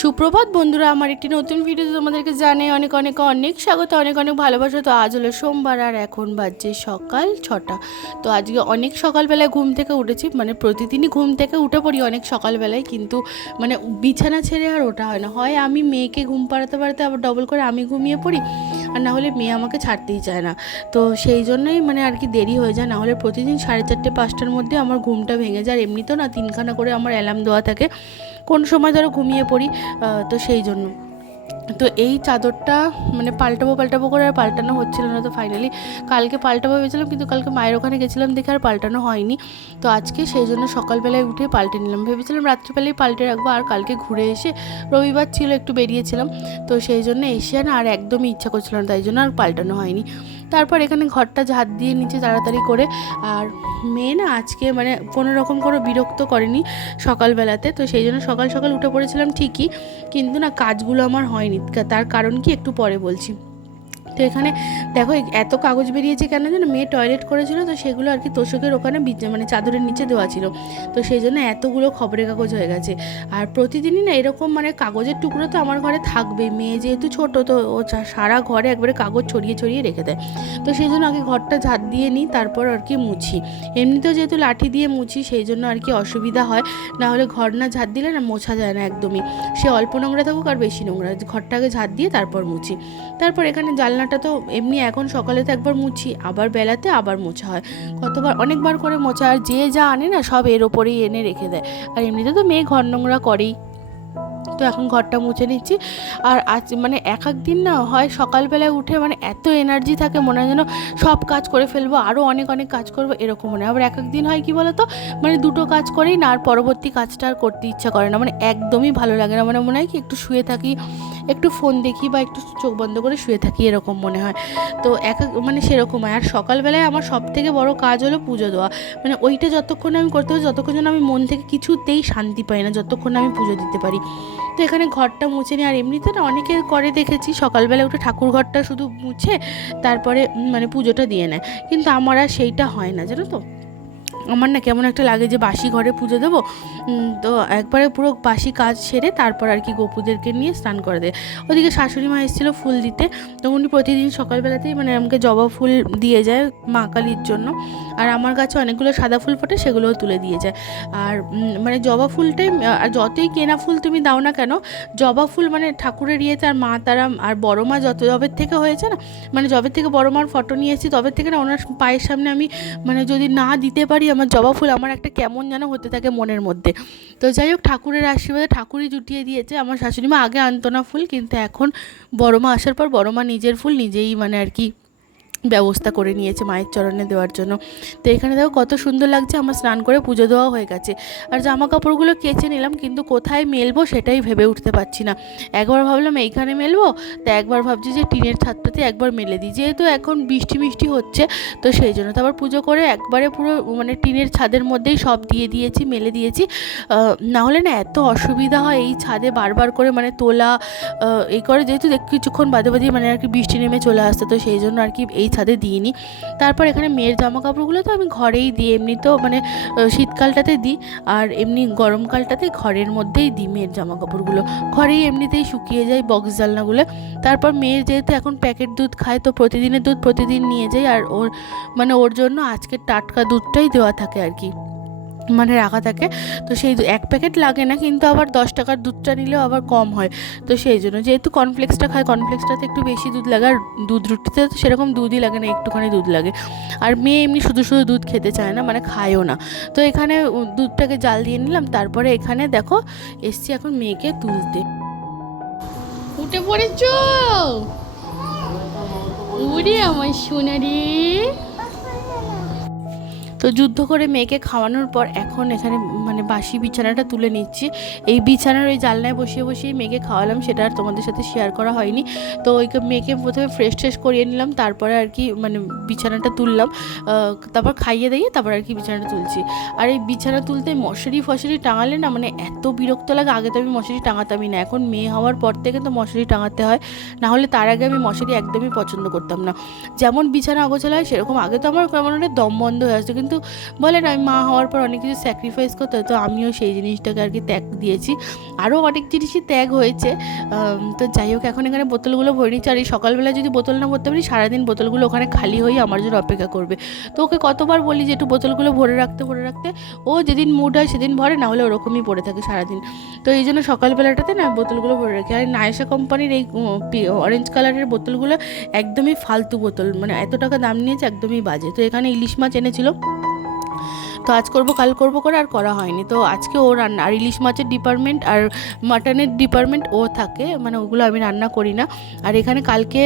সুপ্রভাত বন্ধুরা, আমার একটি নতুন ভিডিওতে তোমাদেরকে জানাই অনেক অনেক অনেক স্বাগত, অনেক অনেক ভালোবাসা। তো আজ হলো সোমবার আর এখন বাজছে সকাল 6টা। তো আজকে অনেক সকালবেলায় ঘুম থেকে উঠেছি, মানে প্রতিদিনই ঘুম থেকে উঠে পড়ি অনেক সকালবেলায়, কিন্তু মানে বিছানা ছেড়ে আর ওঠা হয় না। হয় আমি মেয়েকে ঘুম পাড়াতে পাড়াতে আবার ডবল করে আমি ঘুমিয়ে পড়ি, আর না হলে মেয়ে আমাকে ছাড়তেই চায় না। তো সেই জন্যই মানে আর কি দেরি হয়ে যায়, না হলে প্রতিদিন 4:30 5টার মধ্যে আমার ঘুমটা ভেঙে যায়। আর এমনিতেও না 3খানা করে আমার অ্যালার্ম দেওয়া থাকে, কোন সময় ধরো ঘুমিয়ে পড়ি। তো সেই জন্য তো এই চাদরটা মানে পাল্টাবো করে আর পাল্টানো হচ্ছিল না। তো ফাইনালি কালকে পাল্টাবো ভেবেছিলাম, কিন্তু কালকে মায়ের ওখানে গেছিলাম দেখে আর পাল্টানো হয়নি। তো আজকে সেই জন্য সকালবেলায় উঠে পাল্টে নিলাম, ভেবেছিলাম রাত্রিবেলায় পাল্টে রাখবো। আর কালকে ঘুরে এসে রবিবার ছিল, একটু বেরিয়েছিলাম, তো সেই জন্য এসে না আর একদমই ইচ্ছা করছিল না, তাই জন্য আর পাল্টানো হয়নি। তারপর এখানে ঘরটা ঝাঁট দিয়ে নিচে তাড়াতাড়ি করে। আর মেয়ে না আজকে মানে কোনো রকম করে বিরক্ত করেনি সকালবেলাতে, তো সেই জন্য সকাল সকাল উঠে পড়েছিলাম ঠিকই, কিন্তু না কাজগুলো আমার হয়নি। তার কারণ কি একটু পরে বলছি। তো এখানে দেখো এত কাগজ বেরিয়েছে কেন জানো, মেয়ে টয়লেট করেছিল, তো সেগুলো আর কি তোষকের ওখানে মানে চাদরের নিচে দেওয়া ছিল, তো সেই জন্য এতগুলো খবরের কাগজ হয়ে গেছে। আর প্রতিদিনই না এরকম মানে কাগজের টুকরো তো আমার ঘরে থাকবেই, মেয়ে যেহেতু ছোটো, তো ও সারা ঘরে একবারে কাগজ ছড়িয়ে ছড়িয়ে রেখে দেয়। তো সেই জন্য আগে ঘরটা ঝাঁট দিয়ে নিই, তারপর আর কি মুছি। এমনিতেও যেহেতু লাঠি দিয়ে মুছি, সেই জন্য আর কি অসুবিধা হয়, না হলে ঘর না ঝাঁট দিলে না মোছা যায় না একদমই, সে অল্প নোংরা থাকুক আর বেশি নোংরা, ঘরটাকে ঝাঁট দিয়ে তারপর মুছি। তারপর এখানে জানলাটা তো এমনি এখন সকালে তো একবার মুছি, আবার বেলাতে আবার মোছা হয়, কতবার অনেকবার করে মোছা। আর যে যা আনে না সব এর ওপরেই এনে রেখে দেয়, আর এমনিতে তো মেয়ে ঘর নোংরা করেই। তো এখন ঘরটা মুছে নিচ্ছি। আর আজ মানে এক দিন না হয় সকালবেলায় উঠে মানে এত এনার্জি থাকে, মনে হয় যেন সব কাজ করে ফেলবো, আরও অনেক অনেক কাজ করবো এরকম মনে হয়। আবার এক দিন হয় কি বলতো, মানে দুটো কাজ করেই না আর পরবর্তী কাজটা আর করতে ইচ্ছা করে না, মানে একদমই ভালো লাগে না, মানে মনে হয় কি একটু শুয়ে থাকি, একটু ফোন দেখি বা একটু চোখ বন্ধ করে শুয়ে থাকি এরকম মনে হয়। তো মানে সেরকম হয়। আর সকালবেলায় আমার সব থেকে বড় কাজ হলো পুজো দেওয়া, মানে ওইটা যতক্ষণ আমি করতে পারি, যতক্ষণ যেন আমি মন থেকে কিছুতেই শান্তি পাই না, যতক্ষণ আমি পুজো দিতে পারি। তো এখানে ঘরটা মুছে নিই। আর এমনিতে না অনেকে করে দেখেছি সকালবেলা উঠে ঠাকুর ঘরটা শুধু মুছে তারপরে মানে পুজোটা দিয়ে নেয়, কিন্তু আমার আর সেইটা হয় না, জানো তো। আমার না কেমন একটা লাগে যে বাসি ঘরে পুজো দেবো, তো একবারে পুরো বাসি কাজ সেরে তারপর আর কি গোপুদেরকে নিয়ে স্নান করে দেয়। ওদিকে শাশুড়ি মা এসেছিলো ফুল দিতে, তো উনি প্রতিদিন সকালবেলাতেই মানে আমাকে জবা ফুল দিয়ে যায় মা কালীর জন্য। আর আমার কাছে অনেকগুলো সাদা ফুল ফোটে, সেগুলোও তুলে দিয়ে যায়। আর মানে জবা ফুলটাই, আর যতই কেনা ফুল তুমি দাও না কেন, জবা ফুল মানে ঠাকুরের ইয়েতে, আর মা তারা আর বড় মা যত জবের থেকে হয়েছে না, মানে জবের থেকে বড় মার ফটো নিয়েছি তবের থেকে না ওনার পায়ের সামনে আমি মানে যদি না দিতে পারি আমার জবা ফুল, আমার একটা কেমন যেন হতে থাকে মনের মধ্যে। তো যাই হোক, ঠাকুরের আশীর্বাদে ঠাকুরই জুটিয়ে দিয়েছে। আমার শাশুড়ি মা আগে আনতো না ফুল, কিন্তু এখন বড় মা আসার পর বড় মা নিজের ফুল নিজেই মানে আর কি ব্যবস্থা করে নিয়েছে মায়ের চরণে দেওয়ার জন্য। তো এখানে দেখো কত সুন্দর লাগছে, আমার স্নান করে পুজো দেওয়া হয়ে গেছে। আর জামা কাপড়গুলো কেচে নিলাম, কিন্তু কোথায় মেলবো সেটাই ভেবে উঠতে পারছি না। একবার ভাবলাম এইখানে মেলবো, তো একবার ভাবছি যে টিনের ছাদটাতে একবার মেলে দিই, যেহেতু এখন বৃষ্টি মিষ্টি হচ্ছে, তো সেই জন্য। তারপর পুজো করে একবারে পুরো মানে টিনের ছাদের মধ্যেই সব দিয়ে দিয়েছি, মেলে দিয়েছি। না হলে না এত অসুবিধা হয় এই ছাদে বারবার করে মানে তোলা এই করে, যেহেতু কিছুক্ষণ বাদে বাদে মানে আর কি বৃষ্টি নেমে চলে আসতে, তো সেই জন্য আর কি এই ছাদে দিইনি। তারপর এখানে মেয়ের জামা কাপড়গুলো তো আমি ঘরেই দিই, এমনি তো মানে শীতকালটাতে দিই, আর এমনি গরমকালটাতে ঘরের মধ্যেই দিই মেয়ের জামা কাপড়গুলো, ঘরেই এমনিতেই শুকিয়ে যায় বক্স জালনাগুলো। তারপর মেয়ের যেহেতু এখন প্যাকেট দুধ খায়, তো প্রতিদিনের দুধ প্রতিদিন নিয়ে যাই, আর ওর মানে ওর জন্য আজকের টাটকা দুধটাই দেওয়া থাকে আর কি, মানে রাখা থাকে। তো সেই এক প্যাকেট লাগে না, কিন্তু আবার 10 টাকার দুধটা নিলেও আবার কম হয়। তো সেই জন্য যেহেতু কর্নফ্লেক্সটা খায়, কর্নফ্লেক্সটাতে একটু বেশি দুধ লাগে, আর দুধ রুটিতে তো সেরকম দুধই লাগে না, একটুখানি দুধ লাগে। আর মেয়ে এমনি শুধু শুধু দুধ খেতে চায় না, মানে খায়ও না। তো এখানে দুধটাকে জাল দিয়ে নিলাম, তারপরে এখানে দেখো এসছি এখন মেয়েকে তুলতে। উঠে পড়েছ? উড়ে আমার সোনারি। তো যুদ্ধ করে মেয়েকে খাওয়ানোর পর এখন এখানে মানে বাসি বিছানাটা তুলে নিচ্ছি। এই বিছানার ওই জানলায় বসিয়ে বসিয়ে মেয়েকে খাওয়ালাম, সেটা আর তোমাদের সাথে শেয়ার করা হয়নি। তো ওই মেয়েকে প্রথমে ফ্রেশ করিয়ে নিলাম, তারপরে আর কি মানে বিছানাটা তুললাম, তারপর খাইয়ে দিয়ে তারপর আর কি বিছানাটা তুলছি। আর এই বিছানা তুলতে মশারি ফশারি টাঙালে না মানে এত বিরক্ত লাগে। আগে তো আমি মশারি টাঙাতামই না, এখন মেয়ে হওয়ার পর থেকে তো মশারি টাঙাতে হয়, না হলে তার আগে আমি মশারি একদমই পছন্দ করতাম না। যেমন বিছানা অগোছালো হয় সেরকম, আগে তো আমার কেমন দম বন্ধ হয়ে আসতো, কিন্তু যেহেতু বলে না মা হওয়ার পর অনেক কিছু স্যাক্রিফাইস করতে হয়, তো আমিও সেই জিনিসটাকে আর কি ত্যাগ দিয়েছি। আরও অনেক জিনিসই ত্যাগ হয়েছে। তো যাই হোক, এখন এখানে বোতলগুলো ভরে নিচ্ছি। আর এই সকালবেলা যদি বোতল না ভরতে পারি, সারাদিন বোতলগুলো ওখানে খালি হয়ে আমার জন্য অপেক্ষা করবে। তো ওকে কতবার বলি যে একটু বোতলগুলো ভরে রাখতে, ও যেদিন মুড হয় সেদিন ভরে, না হলে ওরকমই পড়ে থাকে সারাদিন। তো এই জন্য সকালবেলাটাতে না বোতলগুলো ভরে রাখি। আর নায়েসা কোম্পানির এই অরেঞ্জ কালারের বোতলগুলো একদমই ফালতু বোতল, মানে এত টাকা দাম নিয়েছে, একদমই বাজে। তো এখানে ইলিশ মাছ এনেছিল, তো আজ করবো কাল করবো করে আর করা হয়নি। তো আজকে ও রান্না, আর ইলিশ মাছের ডিপার্টমেন্ট আর মাটনের ডিপার্টমেন্ট ও থাকে, মানে ওগুলো আমি রান্না করি না। আর এখানে কালকে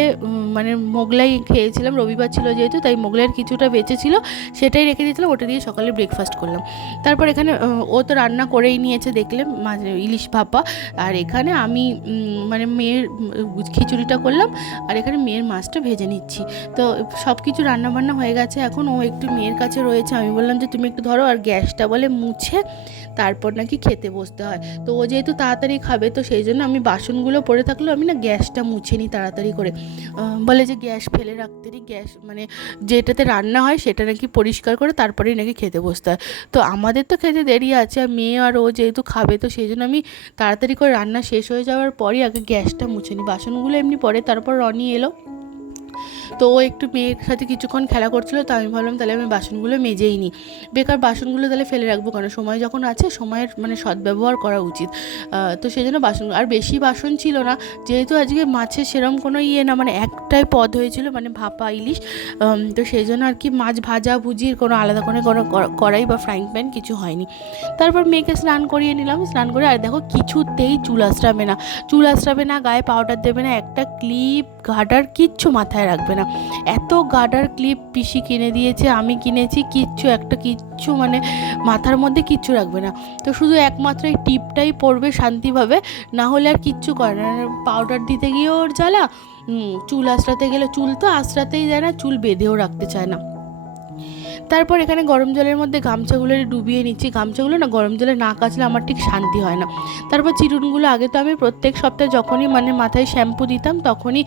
মানে মোগলাই খেয়েছিলাম, রবিবার ছিল যেহেতু, তাই মোগলাইয়ের কিছুটা বেঁচে ছিল, সেটাই রেখে দিয়েছিলাম, ওটা দিয়ে সকালে ব্রেকফাস্ট করলাম। তারপর এখানে ও তো রান্না করেই নিয়েছে দেখলে, ইলিশ ভাপা। আর এখানে আমি মানে মেয়ের খিচুড়িটা করলাম, আর এখানে মেয়ের মাছটা ভেজে নিচ্ছি। তো সব কিছু রান্নাবান্না হয়ে গেছে। এখন ও একটু মেয়ের কাছে রয়েছে, আমি বললাম যে তুমি একটু ধরো, আর গ্যাসটা বলে মুছে তারপর নাকি খেতে বসতে হয়। তো ও যেহেতু তাড়াতাড়ি খাবে, তো সেই জন্য আমি বাসনগুলো পড়ে থাকলেও আমি না গ্যাসটা মুছে নিই তাড়াতাড়ি করে। বলে যে গ্যাস ফেলে রাখতে নেই, গ্যাস মানে যেটাতে রান্না হয় সেটা নাকি পরিষ্কার করে তারপরেই নাকি খেতে বসতে হয়। তো আমাদের তো খেতে দেরি আছে, আর মেয়ে আর ও যেহেতু খাবে, তো সেই জন্য আমি তাড়াতাড়ি করে রান্না শেষ হয়ে যাওয়ার পরই আগে গ্যাসটা মুছে নিই। বাসনগুলো এমনি পরে, তারপর রনি এলো, তো ও একটু মেয়ের সাথে কিছুক্ষণ খেলা করছিলো, তো আমি ভাবলাম তাহলে আমি বাসনগুলো মেজেই নিই, বেকার বাসনগুলো তাহলে ফেলে রাখবো কেন, সময় যখন আছে সময়ের মানে সদ্ব্যবহার করা উচিত। তো সেই জন্য বাসনগুলো, আর বেশি বাসন ছিল না, যেহেতু আজকে মাছের সেরম কোনো না, মানে একটাই পদ হয়েছিল, মানে ভাপা ইলিশ। তো সেই জন্য আর কি মাছ ভাজা ভুজির কোনো আলাদা কোনো কড়াই বা ফ্রাইং প্যান কিছু হয়নি। তারপর মেয়েকে স্নান করিয়ে নিলাম, স্নান করে, আর দেখো কিছুতেই চুল আঁচড়াবে না, গায়ে পাউডার দেবে না, একটা ক্লিপ গার্ডার কিচ্ছু মাথায় রাখবে না। এত গার্ডার ক্লিপ পিসি কিনে দিয়েছে, আমি কিনেছি, কিচ্ছু মানে মাথার মধ্যে কিচ্ছু রাখবে না। তো শুধু একমাত্র এই টিপটাই পরবে শান্তিভাবে, না হলে আর কিচ্ছু করে না। পাউডার দিতে গিয়ে ওর জ্বালা, চুল আঁচড়াতে গেলে চুল তো আঁচড়াতেই যায় না, চুল বেঁধেও রাখতে চায় না। তারপর এখানে গরম জলের মধ্যে গামছাগুলো ডুবিয়ে নিচ্ছি, গামছাগুলো না গরম জলে না কাচলে আমার ঠিক শান্তি হয় না। তারপর চিরুনগুলো, আগে তো আমি প্রত্যেক সপ্তাহে যখনই মানে মাথায় শ্যাম্পু দিতাম তখনই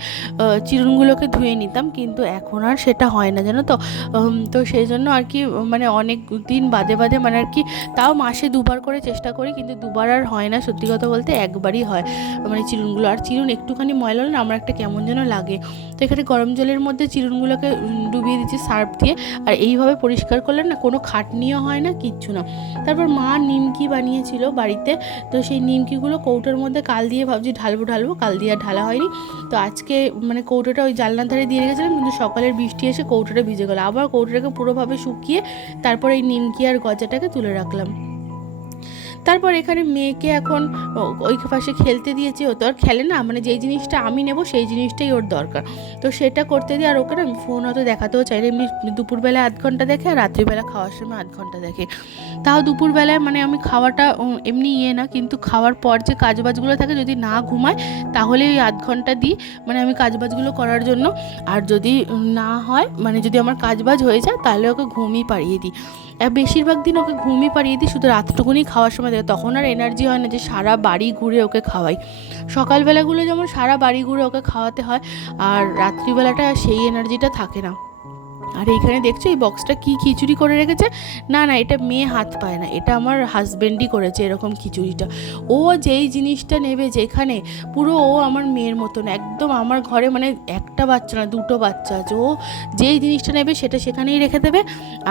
চিরুনগুলোকে ধুয়ে নিতাম, কিন্তু এখন আর সেটা হয় না জানো তো। তো সেই জন্য আর কি মানে অনেক দিন বাদে মানে আর কি, তাও মাসে দুবার করে চেষ্টা করি, কিন্তু দুবার আর হয় না, সত্যি কথা বলতে একবারই হয় মানে চিরুনগুলো। আর চিরুন একটুখানি ময়লা হলে না আমার একটা কেমন যেন লাগে। তো এখানে গরম জলের মধ্যে চিরুনগুলোকে ডুবিয়ে দিচ্ছি সার্ফ দিয়ে, আর এইভাবে পরিষ্কার করলে না কোনো খাটনিও হয় না, কিচ্ছু না। তারপর মা নিমকি বানিয়েছিল বাড়িতে, তো সেই নিমকিগুলো কৌটোর মধ্যে কাল দিয়ে ভাবছি ঢালবো, কাল দিয়ে আর ঢালা হয়নি। তো আজকে মানে কৌটোটা ওই জানলার ধারে দিয়ে রেখেছিলাম, কিন্তু সকালের বৃষ্টি এসে কৌটোটা ভিজে গেলো, আবার কৌটোটাকে পুরোভাবে শুকিয়ে তারপর এই নিমকি আর গজাটাকে তুলে রাখলাম। তারপর এখানে মেয়েকে এখন ওই পাশে খেলতে দিয়েছি, ও তো আর খেলে না, মানে যেই জিনিসটা আমি নেব সেই জিনিসটাই ওর দরকার, তো সেটা করতে দিই। আর ওকে না ফোন হয়তো দেখাতেও চাই না, এমনি দুপুরবেলায় আধ ঘন্টা দেখে, আর রাত্রিবেলা খাওয়ার সময় আধ ঘন্টা দেখে। তাও দুপুরবেলায় মানে আমি খাওয়াটা এমনি না, কিন্তু খাওয়ার পর যে কাজবাজগুলো থাকে, যদি না ঘুমায় তাহলে ওই আধ ঘন্টা দিই, মানে আমি কাজবাজগুলো করার জন্য। আর যদি না হয়, মানে যদি আমার কাজবাজ হয়ে যায়, তাহলে ওকে ঘুমই পাড়িয়ে দিই। বেশিরভাগ দিন ওকে ঘুমই পাড়িয়ে দিই, শুধু রাতটুকুনি খাওয়ার সময় দেয়, তখন আর এনার্জি হয় না যে সারা বাড়ি ঘুরে ওকে খাওয়াই। সকালবেলাগুলো যেমন সারা বাড়ি ঘুরে ওকে খাওয়াতে হয়, আর রাত্রিবেলাটা সেই এনার্জিটা থাকে না। আর এইখানে দেখছো এই বক্সটা কি খিচুড়ি করে রেখেছে, না এটা মেয়ে হাত পায় না, এটা আমার হাজব্যান্ডই করেছে এরকম খিচুড়িটা। ও যেই জিনিসটা নেবে যেখানে, পুরো ও আমার মেয়ের মতন একদম। আমার ঘরে মানে একটা বাচ্চা না, দুটো বাচ্চা আছে, ও যেই জিনিসটা নেবে সেটা সেখানেই রেখে দেবে,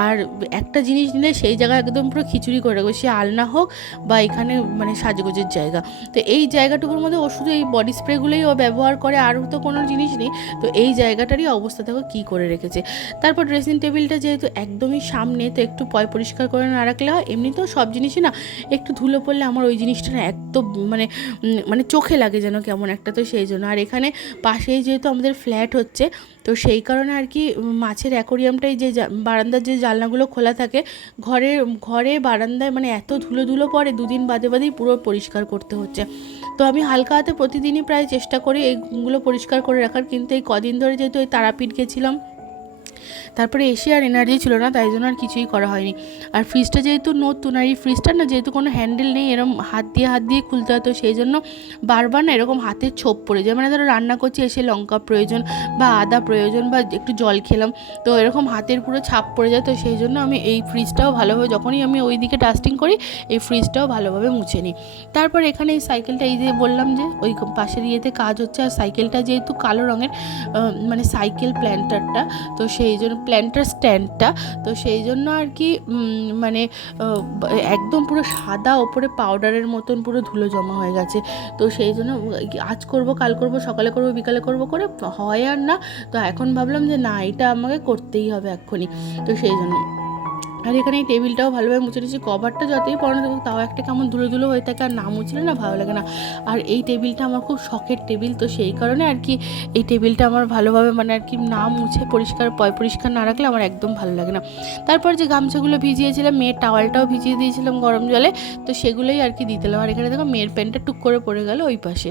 আর একটা জিনিস নিলে সেই জায়গায় একদম পুরো খিচুড়ি করে রাখবে, সে আলনা হোক বা এখানে মানে সাজগোজের জায়গা। তো এই জায়গাটুকুর মধ্যে ও শুধু এই বডি স্প্রেগুলোই ও ব্যবহার করে, আর তো কোনো জিনিস নেই। তো এই জায়গাটারই অবস্থা দেখো কী করে রেখেছে। তারপর ড্রেসিং টেবিলটা যেহেতু একদমই সামনে, তো একটু পরিষ্কার করে না রাখলে হয়। এমনিতেও সব জিনিসই না একটু ধুলো পড়লে আমার ওই জিনিসটা না একদম মানে চোখে লাগে যেন কেমন একটা, তো সেই জন্য। আর এখানে পাশেই যেহেতু আমাদের ফ্ল্যাট হচ্ছে, তো সেই কারণে আর কি মাছের অ্যাকোরিয়ামটাই যে বারান্দার যে জানলাগুলো খোলা থাকে, ঘরে বারান্দায় মানে এত ধুলো পড়ে, দুদিন বাদেই পুরো পরিষ্কার করতে হচ্ছে। তো আমি হালকা হাতে প্রতিদিনই প্রায় চেষ্টা করি এইগুলো পরিষ্কার করে রাখার, কিন্তু এই কদিন ধরে যেহেতু ওই তারাপীঠ গেছিলাম, তারপরে এসে আর এনার্জি ছিল না, তাই জন্য আর কিছুই করা হয়নি। আর ফ্রিজটা যেহেতু নতুন, আর এই ফ্রিজটার না যেহেতু কোনো হ্যান্ডেল নেই, এরকম হাত দিয়ে খুলতে হয়, তো সেই জন্য বারবার না এরকম হাতের ছোপ পড়ে যায়। মানে ধরো রান্না করছি, এসে লঙ্কা প্রয়োজন বা আদা প্রয়োজন বা একটু জল খেলাম, তো এরকম হাতের পুরো ছাপ পড়ে যায়। তো সেই জন্য আমি এই ফ্রিজটাও ভালোভাবে, যখনই আমি ওই দিকে ডাস্টিং করি, এই ফ্রিজটাও ভালোভাবে মুছে নিই। তারপর এখানে এই সাইকেলটা, এই যে বললাম যে ওই পাশের ইয়েতে কাজ হচ্ছে, আর সাইকেলটা যেহেতু কালো রঙের, মানে সাইকেল প্ল্যান্টারটা, তো সেই জন্য প্ল্যান্টার স্ট্যান্ডটা, তো সেই জন্য আর কি মানে একদম পুরো সাদা, ওপরে পাউডারের মতন পুরো ধুলো জমা হয়ে গেছে। তো সেই জন্য আজ করব, কাল করব, সকালে করব, বিকালে করব করে হয় আর না। তো এখন ভাবলাম যে না, এটা আমাকে করতেই হবে এক্ষুনি। তো সেই জন্য আর এখানে এই টেবিলটাও ভালোভাবে মুছে নিচ্ছি। কভারটা যতই পরানো থাকুক তাও একটা কেমন ধুলো ধুলো হয়ে থাকে, আর না মুছলে না ভালো লাগে না। আর এই টেবিলটা আমার খুব শখের টেবিল, তো সেই কারণে আর কি এই টেবিলটা আমার ভালোভাবে মানে আর কি না মুছে পরিষ্কার না রাখলে আমার একদম ভালো লাগে না। তারপর যে গামছাগুলো ভিজিয়েছিলাম, মেয়ের টাওয়ালটাও ভিজিয়ে দিয়েছিলাম গরম জলে, তো সেগুলোই আর কি দিতে আর এখানে দেখো মেয়ের প্যান্টটা টুক করে পড়ে গেল ওই পাশে,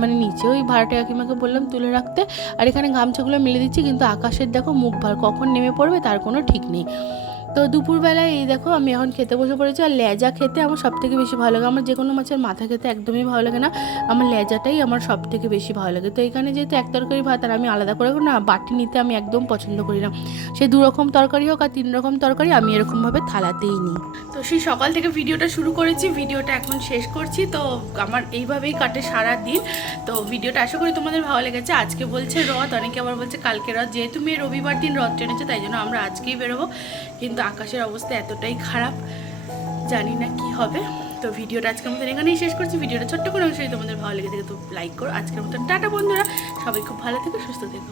মানে নিচে, ওই ভাড়াটে কাকিমাকে বললাম তুলে রাখতে। আর এখানে গামছাগুলো মেলে দিচ্ছি, কিন্তু আকাশের দেখো মুখ ভার, কখন নেমে পড়বে তার কোনো ঠিক নেই। তো দুপুরবেলায় এই দেখো আমি এখন খেতে বসে পড়েছি। আর লেজা খেতে আমার সবথেকে বেশি ভালো লাগে। আমার যে কোনো মাছের মাথা খেতে একদমই ভালো লাগে না, আমার লেজাটাই আমার সবথেকে বেশি ভালো লাগে। তো এখানে যেহেতু এক তরকারি ভাত, আর আমি আলাদা করে না বাটি নিতে আমি একদম পছন্দ করি না। সে 2 রকম তরকারি হোক আর 3 রকম তরকারি, আমি এরকমভাবে থালাতেই নিই। তো সেই সকাল থেকে ভিডিওটা শুরু করেছি, ভিডিওটা এখন শেষ করছি। তো আমার এইভাবেই কাটে সারা দিন। তো ভিডিওটা আশা করি তোমাদের ভালো লেগেছে। আজকে বলছে রথ, অনেকে আবার বলছে কালকে রথ। যেহেতু মেয়ে রবিবার দিন রথ টেনেছে, তাই জন্য আমরা আজকেই বেরোবো। কিন্তু আকাশের অবস্থা এতটাই খারাপ, জানি না কি হবে। তো ভিডিওটা আজকের মতন এখানেই শেষ করছি। ভিডিওটা ছোট্ট করে অবশ্যই তোমাদের ভালো লেগে থাকে, তো লাইক করো। আজকের মতন টাটা বন্ধুরা, সবাই খুব ভালো থেকো, সুস্থ থেকো।